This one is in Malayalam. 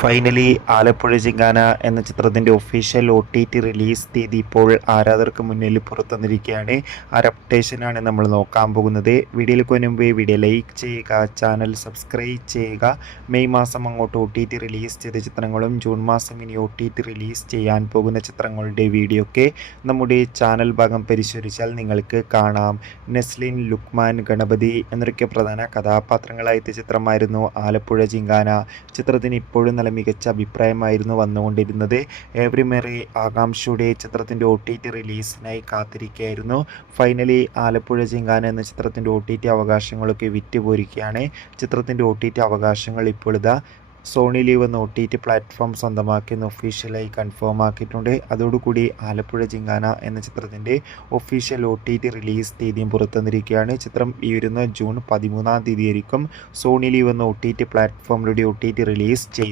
ഫൈനലി ആലപ്പുഴ ജിങ്കാന എന്ന ചിത്രത്തിൻ്റെ ഒഫീഷ്യൽ OTT റിലീസ് തീയതി ഇപ്പോൾ ആരാധകർക്ക് മുന്നിൽ പുറത്തുവന്നിരിക്കുകയാണ്. ആ അപ്ഡേഷനാണ് നമ്മൾ നോക്കാൻ പോകുന്നത്. വീഡിയോയിലേക്ക് മുൻപ് വീഡിയോ ലൈക്ക് ചെയ്യുക, ചാനൽ സബ്സ്ക്രൈബ് ചെയ്യുക. മെയ് മാസം അങ്ങോട്ട് OTT റിലീസ് ചെയ്ത ചിത്രങ്ങളും ജൂൺ മാസം ഇനി OTT റിലീസ് ചെയ്യാൻ പോകുന്ന ചിത്രങ്ങളുടെ വീഡിയോ ഒക്കെ നമ്മുടെ ചാനൽ ഭാഗം പരിശോധിച്ചാൽ നിങ്ങൾക്ക് കാണാം. നെസ്ലിൻ, ലുക്മാൻ, ഗണപതി എന്നൊക്കെ പ്രധാന കഥാപാത്രങ്ങളായ ചിത്രമായിരുന്നു ആലപ്പുഴ ജിങ്കാന. ചിത്രത്തിന് ഇപ്പോഴും നല്ല മികച്ച അഭിപ്രായമായിരുന്നു വന്നുകൊണ്ടിരുന്നത്. ഏവരുമേറെ ആകാംക്ഷയുടെ ചിത്രത്തിൻ്റെ OTT റിലീസിനായി കാത്തിരിക്കുകയായിരുന്നു. ഫൈനലി ആലപ്പുഴ ജിങ്കാന എന്ന ചിത്രത്തിൻ്റെ OTT അവകാശങ്ങളൊക്കെ വിറ്റുപോയിരിക്കുകയാണ്. ചിത്രത്തിൻ്റെ OTT അവകാശങ്ങൾ ഇപ്പോൾ ഇതാ സോണി ലീവ് എന്ന OTT പ്ലാറ്റ്ഫോം സ്വന്തമാക്കിയെന്ന് ഒഫീഷ്യലായി കൺഫേം ആക്കിയിട്ടുണ്ട്. അതോടുകൂടി ആലപ്പുഴ ജിങ്കാന എന്ന ചിത്രത്തിൻ്റെ ഒഫീഷ്യൽ OTT റിലീസ് തീയതിയും പുറത്തുവന്നിരിക്കുകയാണ്. ചിത്രം ഈ വരുന്ന ജൂൺ 13 തീയതിയായിരിക്കും സോണി ലീവ് എന്ന OTT പ്ലാറ്റ്ഫോമിലൂടെ OTT റിലീസ് ചെയ്യും.